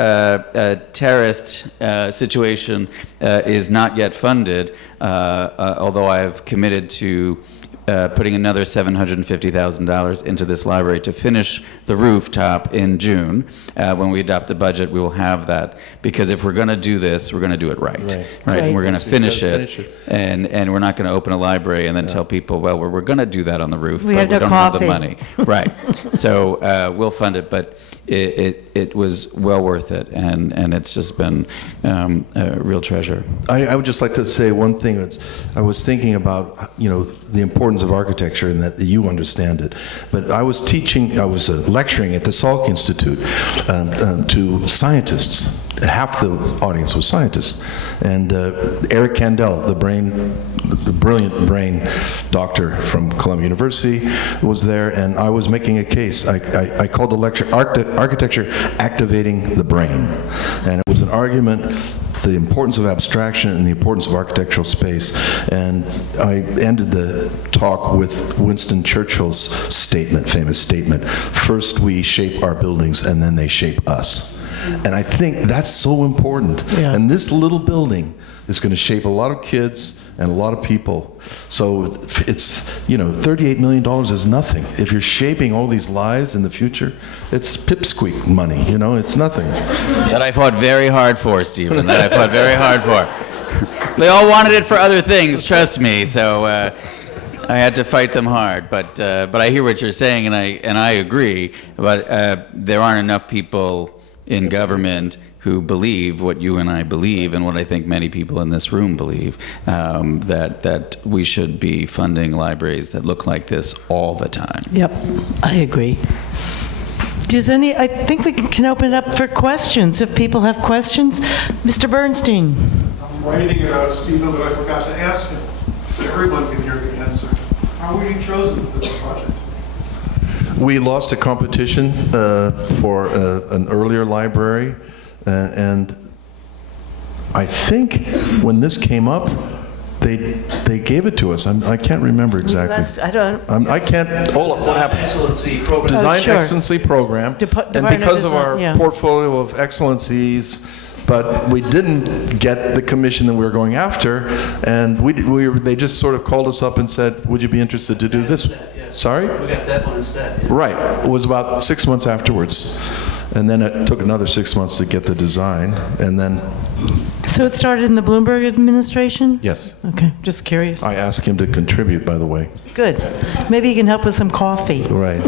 terraced situation is not yet funded, although I've committed to putting another $750,000 into this library to finish the rooftop in June. When we adopt the budget, we will have that, because if we're going to do this, we're going to do it right? And we're going to finish it, and we're not going to open a library and then tell people, well, we're going to do that on the roof, but we don't have the money. Right. So we'll fund it, but it was well worth it, and it's just been a real treasure. I would just like to say one thing. I was thinking about, the importance of architecture and that you understand it. But I was lecturing at the Salk Institute to scientists. Half the audience was scientists. And Eric Kandel, the brilliant brain doctor from Columbia University, was there, and I was making a case. I called the lecture Architecture Activating the Brain. And it was an argument, the importance of abstraction and the importance of architectural space. And I ended the talk with Winston Churchill's famous statement, first we shape our buildings and then they shape us. And I think that's so important. Yeah. And this little building is going to shape a lot of kids and a lot of people. So it's, $38 million is nothing. If you're shaping all these lives in the future, it's pipsqueak money, it's nothing. That I fought very hard for, Stephen, that I fought very hard for. They all wanted it for other things, trust me, so I had to fight them hard. But I hear what you're saying, and I agree, but there aren't enough people in government who believe what you and I believe, and what I think many people in this room believe, that we should be funding libraries that look like this all the time. Yep, I agree. I think we can open it up for questions, if people have questions. Mr. Bernstein. I'm writing about Stephen, but I forgot to ask him, so everyone can hear the answer. How were you chosen for this project? We lost a competition for an earlier library, and I think when this came up, they gave it to us. I can't remember exactly. I can't. Hold up. What happened? Excellency program. Design sure. Excellency program, and because of our portfolio of excellencies. But we didn't get the commission that we were going after, and they just sort of called us up and said, would you be interested to do this? Yes. Sorry? We got that one instead. Right. It was about 6 months afterwards. And then it took another 6 months to get the design, and then, So it started in the Bloomberg administration? yes, Okay, just curious. I asked him to contribute, by the way. Good. Maybe you can help with some coffee. Right.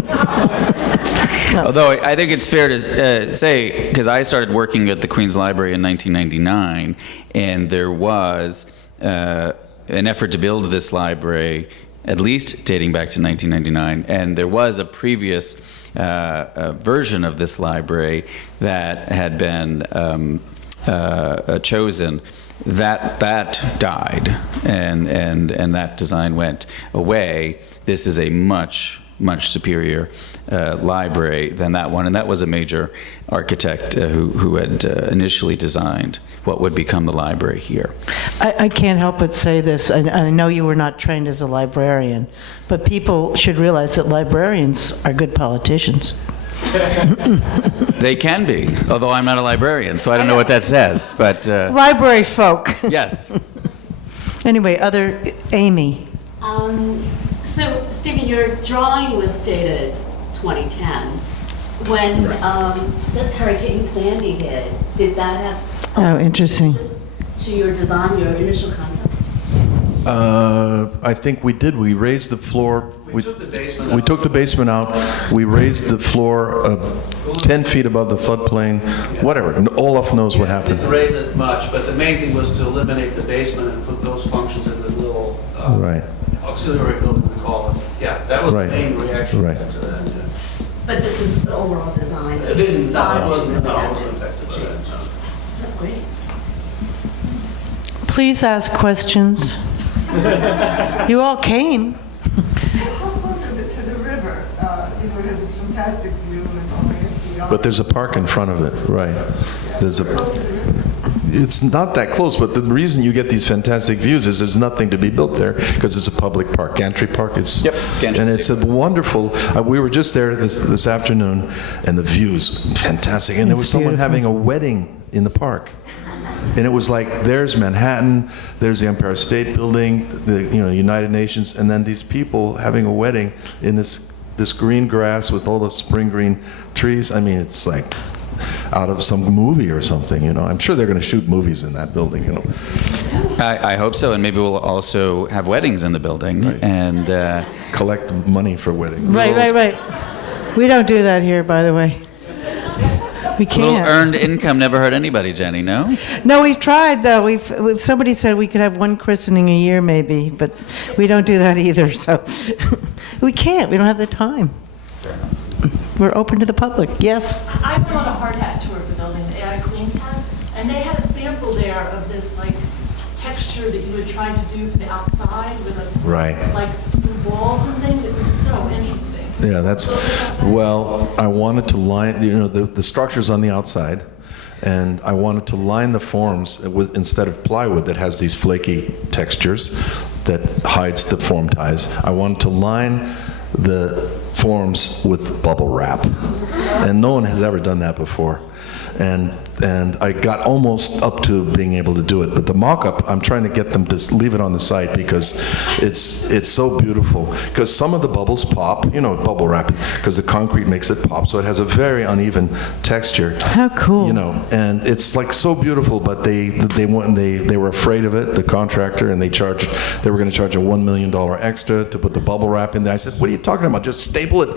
Although I think it's fair to say, because I started working at the Queen's Library in 1999, and there was an effort to build this library, at least dating back to 1999, and there was a previous version of this library that had been chosen. That died, and that design went away. This is a much superior library than that one, and that was a major architect who had initially designed what would become the library here. I can't help but say this. I know you were not trained as a librarian, but people should realize that librarians are good politicians. They can be, although I'm not a librarian, so I don't know what that says, but Library folk. yes. Anyway, Amy. So, Stephen, your drawing was dated 2010. When Hurricane Sandy hit, did that have Oh, interesting. to your design, your initial concept? I think we did. We raised the floor. We took the basement We out. took the basement out. We raised the floor 10 feet above the floodplain. Whatever. Olaf knows what Yeah, happened. Didn't raise it much, but the main thing was to eliminate the basement and put those functions in this little Right. auxiliary building, we call it. Yeah, that was Right. the main reaction Right. to that. Yeah. But the overall design? It didn't, design it wasn't didn't really have to affected by change. that. No. That's great. Please ask questions. You all came. How close is it to the river? It has this fantastic view and all the yard. But there's a park in front of it, right? There's a. Close to the river. It's not that close, but the reason you get these fantastic views is there's nothing to be built there because it's a public park. Gantry Park is. Yep, Gantry And it's a wonderful. We were just there this afternoon, and the views fantastic. And there was It's someone beautiful. having a wedding in the park. And it was like, there's Manhattan, there's the Empire State Building, the United Nations, and then these people having a wedding in this green grass with all the spring green trees. I mean, it's like out of some movie or something. I'm sure they're going to shoot movies in that building. I hope so, and maybe we'll also have weddings in the building, Right. and Collect money for weddings. Right. We don't do that here, by the way. We a little can't. earned income never hurt anybody, Jenny, no? No, we've tried, though. Somebody said we could have one christening a year, maybe, but we don't do that either, so we can't. We don't have the time. We're open to the public. Yes? I went on a hard hat tour of the building at Queenstown, and they had a sample there of this like texture that you had tried to do from the outside with Right. like the walls and things. It was so interesting. Yeah, I wanted to line, the structure's on the outside, and I wanted to line the forms with, instead of plywood that has these flaky textures that hides the form ties, I wanted to line the forms with bubble wrap. And no one has ever done that before. And I got almost up to being able to do it, but the mock-up, I'm trying to get them to leave it on the site because it's so beautiful. Because some of the bubbles pop, bubble wrap, because the concrete makes it pop, so it has a very uneven texture. How cool. And it's like so beautiful, but they were afraid of it, the contractor, and they were going to charge a $1 million extra to put the bubble wrap in there. I said, what are you talking about? Just staple it.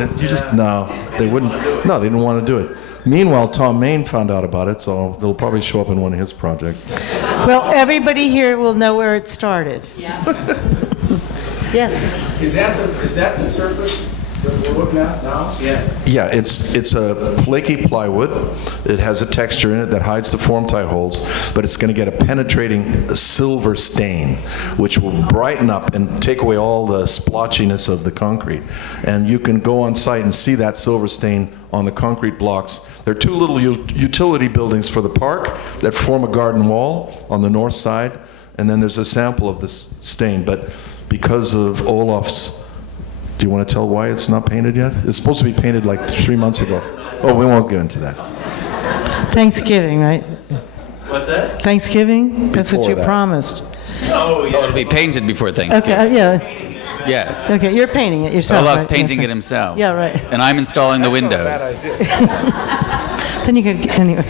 And no, they wouldn't. No, they didn't want to do it. Meanwhile, Tom Main found out about it, so it'll probably show up in one of his projects. Well, everybody here will know where it started. Yeah. Yes. Is that the surface that we're looking at now? Yeah. Yeah, it's a flaky plywood. It has a texture in it that hides the form tie holes, but it's going to get a penetrating silver stain, which will brighten up and take away all the splotchiness of the concrete. And you can go on site and see that silver stain on the concrete blocks. There are two little utility buildings for the park that form a garden wall on the north side, and then there's a sample of this stain. But because of Olaf's, do you want to tell why it's not painted yet? It's supposed to be painted like 3 months ago. Oh, we won't get into that. Thanksgiving, right? What's that? Thanksgiving? That's what Before you that. promised. Oh, yeah. Oh, it'll be painted before Thanksgiving. Okay, yeah. Yes. Okay, you're painting it yourself. Olaf's right? painting Yes, it himself. Yeah, right. And I'm installing the windows. Then you could, anyway.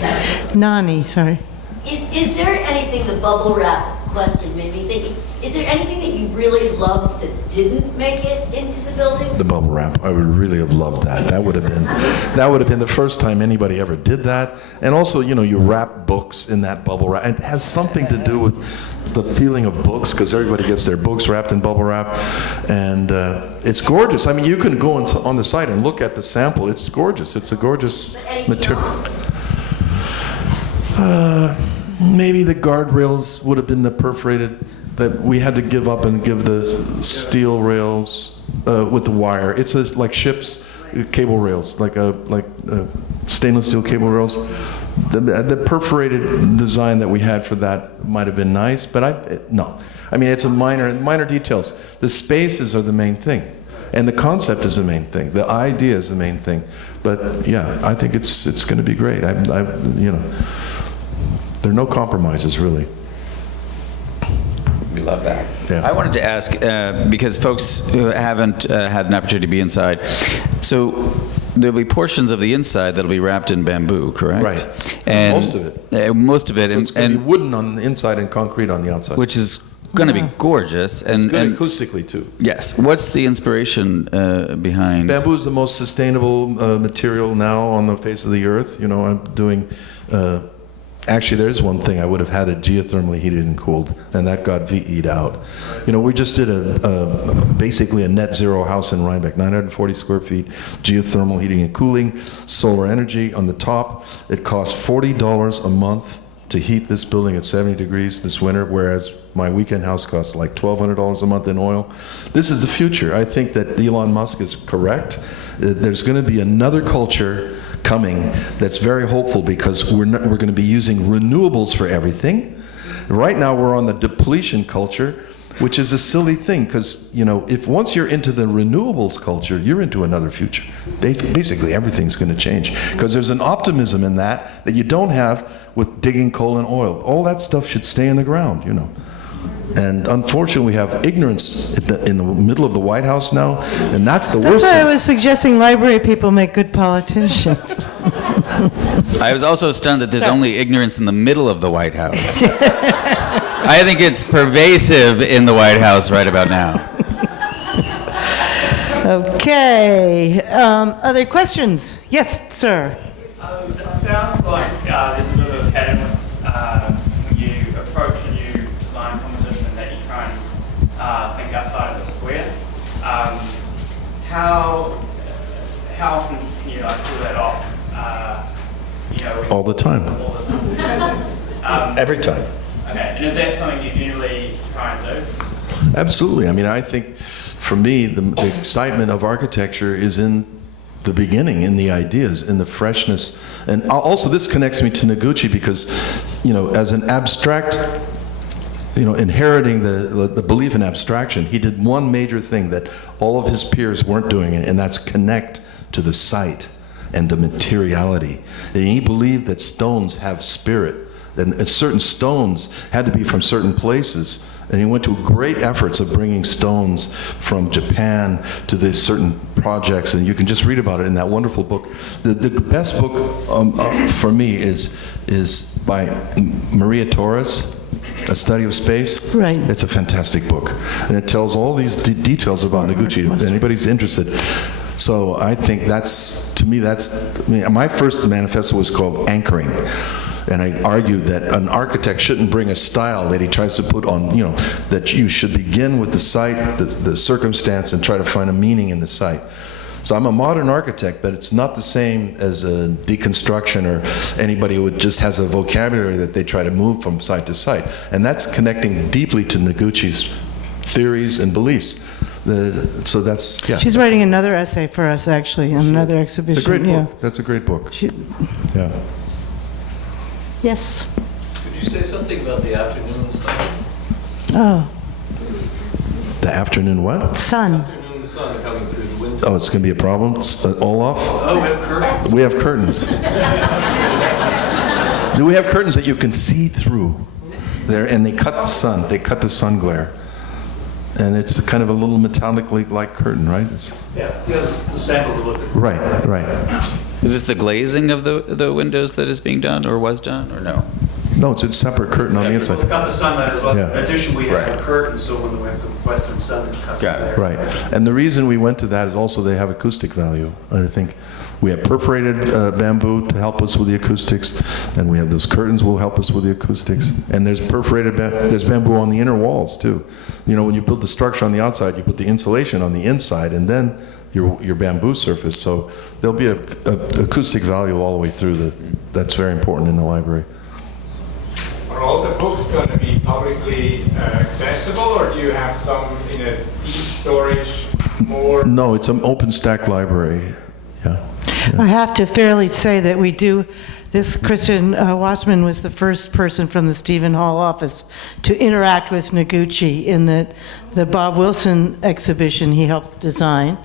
Nani, sorry. Is there anything, the bubble wrap question made me think, is there anything that you really loved that didn't make it into the building? The bubble wrap, I would really have loved that. That would have been the first time anybody ever did that. And also, you wrap books in that bubble wrap. And it has something to do with the feeling of books, because everybody gets their books wrapped in bubble wrap. And it's gorgeous. I mean, you can go on the site and look at the sample. It's gorgeous. It's a gorgeous material. Maybe the guardrails would have been the perforated, that we had to give up and give the steel rails with the wire. It's like ships, cable rails, like stainless steel cable rails. The perforated design that we had for that might have been nice, but no. I mean, it's a minor details. The spaces are the main thing, and the concept is the main thing. The idea is the main thing. But yeah, I think it's going to be great. There are no compromises, really. We love that. Yeah. I wanted to ask, because folks who haven't had an opportunity to be inside, so there'll be portions of the inside that'll be wrapped in bamboo, correct? Right. And Most of it. Most of it. So it's going to be wooden on the inside and concrete on the outside. Which is going to be gorgeous. It's good acoustically, too. Yes. What's the inspiration behind? Bamboo is the most sustainable material now on the face of the earth. I'm doing... Actually, there's one thing I would have had it geothermally heated and cooled, and that got VE'd out. We just did basically a net zero house in Rhinebeck, 940 square feet, geothermal heating and cooling, solar energy on the top. It cost $40 a month to heat this building at 70 degrees this winter, whereas my weekend house costs like $1,200 a month in oil. This is the future. I think that Elon Musk is correct. There's going to be another culture coming that's very hopeful, because we're going to be using renewables for everything. Right now we're on the depletion culture, which is a silly thing, because if once you're into the renewables culture, you're into another future. Basically everything's going to change, because there's an optimism in that you don't have with digging coal and oil. All that stuff should stay in the ground. And unfortunately, we have ignorance in the middle of the White House now, and that's the worst That's why I thing. was suggesting library people make good politicians. I was also stunned that there's only ignorance in the middle of the White House. I think it's pervasive in the White House right about now. Okay. Other questions? Yes, sir. It sounds like there's a bit of a pattern when you approach a new design composition that you try and think outside of the square. How often can you pull that off? All the time. All the time. Every time. Okay, and is that something you generally try and do? Absolutely. I mean, I think for me, the excitement of architecture is in the beginning, in the ideas, in the freshness. And also this connects me to Noguchi, because, as an abstract, inheriting the belief in abstraction, he did one major thing that all of his peers weren't doing, and that's connect to the site and the materiality. And he believed that stones have spirit, and certain stones had to be from certain places. And he went to great efforts of bringing stones from Japan to these certain projects, and you can just read about it in that wonderful book. The best book for me is by Maria Torres, A Study of Space. Right. It's a fantastic book, and it tells all these details about Noguchi, if anybody's interested. So I think my first manifesto was called Anchoring. And I argued that an architect shouldn't bring a style that he tries to put on, that you should begin with the site, the circumstance, and try to find a meaning in the site. So I'm a modern architect, but it's not the same as a deconstruction or anybody who just has a vocabulary that they try to move from site to site. And that's connecting deeply to Noguchi's theories and beliefs. So that's, yeah. She's writing another essay for us, actually, on another exhibition. It's a great yeah. book. That's a great book. Yeah. Yes. Could you say something about the afternoon sun? Oh, The afternoon what? sun. Afternoon sun coming through the window. Oh, it's going to be a problem? Olaf? Oh, we have curtains. We have curtains. Do we have curtains that you can see through there? And they cut the sun. They cut the sun glare. And it's kind of a little metallic-like curtain, right? Yeah, the sample we looked at. Right. Is this the glazing of the windows that is being done or was done, or no? No, it's a separate curtain on the inside. We've got the sunlight as well. Yeah. In addition, we have Right. a curtain, so when we have the western sun, it cuts Got it. there. Right. And the reason we went to that is also they have acoustic value. I think we have perforated bamboo to help us with the acoustics, and we have those curtains will help us with the acoustics. And there's there's bamboo on the inner walls too. You know, when you build the structure on the outside, you put the insulation on the inside, and then your bamboo surface. So there'll be a acoustic value all the way through. That's very important in the library. Are all the books going to be publicly accessible, or do you have some in a deep storage more? No, it's an open stack library. Yeah. I have to fairly say that we do, this Kristen Wassman was the first person from the Stephen Holl office to interact with Noguchi in the Bob Wilson exhibition he helped design.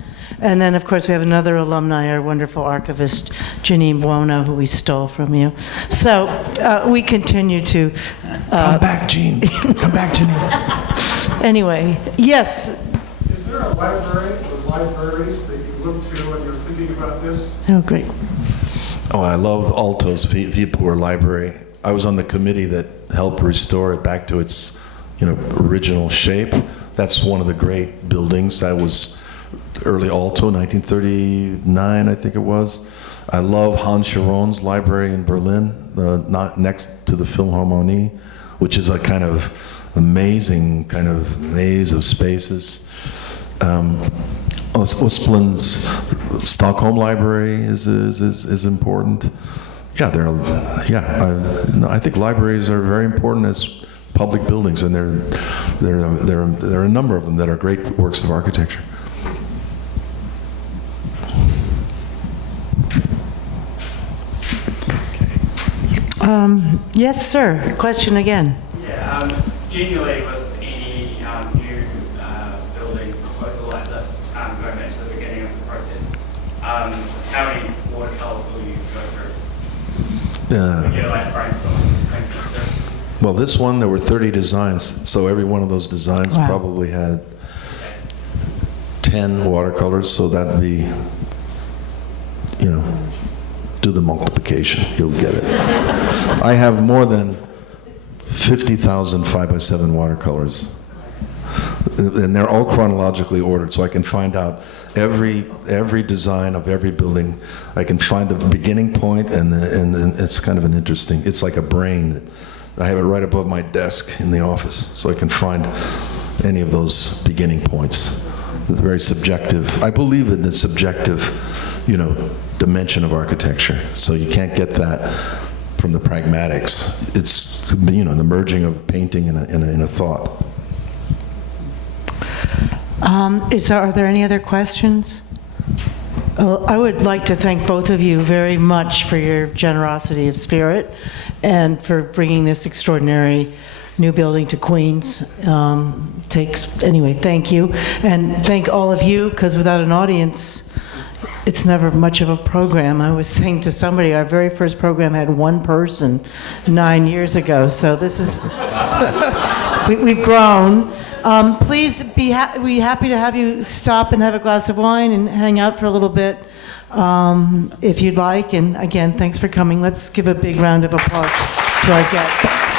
And then, of course, we have another alumni, our wonderful archivist, Janine Buono, who we stole from you. So we continue to... Come back, Jean. Come back, Janine. Anyway, yes. Is there a library or libraries that you look to when you're thinking about this? Oh, great. Oh, I love Alto's Viipur Library. I was on the committee that helped restore it back to its, original shape. That's one of the great buildings. That was early Alto, 1939, I think it was. I love Hans Scheron's library in Berlin, not next to the Philharmonie, which is a kind of amazing kind of maze of spaces. Osplin's Stockholm Library is important. Yeah, I think libraries are very important as public buildings, and there are a number of them that are great works of architecture. Yes, sir. Question again. Yeah, generally with any new building proposal like this, going back to the beginning of the process, how many watercolors will you go through? Brainstorm. Well, this one, there were 30 designs, so every one of those designs probably had 10 watercolors, so that'd be, do the multiplication, you'll get it. I have more than 50,000 5x7 watercolors. And they're all chronologically ordered, so I can find out every design of every building. I can find the beginning point, and it's kind of an interesting, it's like a brain. I have it right above my desk in the office, so I can find any of those beginning points. It's very subjective. I believe in the subjective, dimension of architecture. So you can't get that from the pragmatics. It's, the merging of painting in a thought. Are there any other questions? I would like to thank both of you very much for your generosity of spirit and for bringing this extraordinary new building to Queens. Anyway, thank you. And thank all of you, because without an audience, it's never much of a program. I was saying to somebody, our very first program had one person 9 years ago, so this is, we've grown. Please be happy to have you stop and have a glass of wine and hang out for a little bit if you'd like. And again, thanks for coming. Let's give a big round of applause to our guests.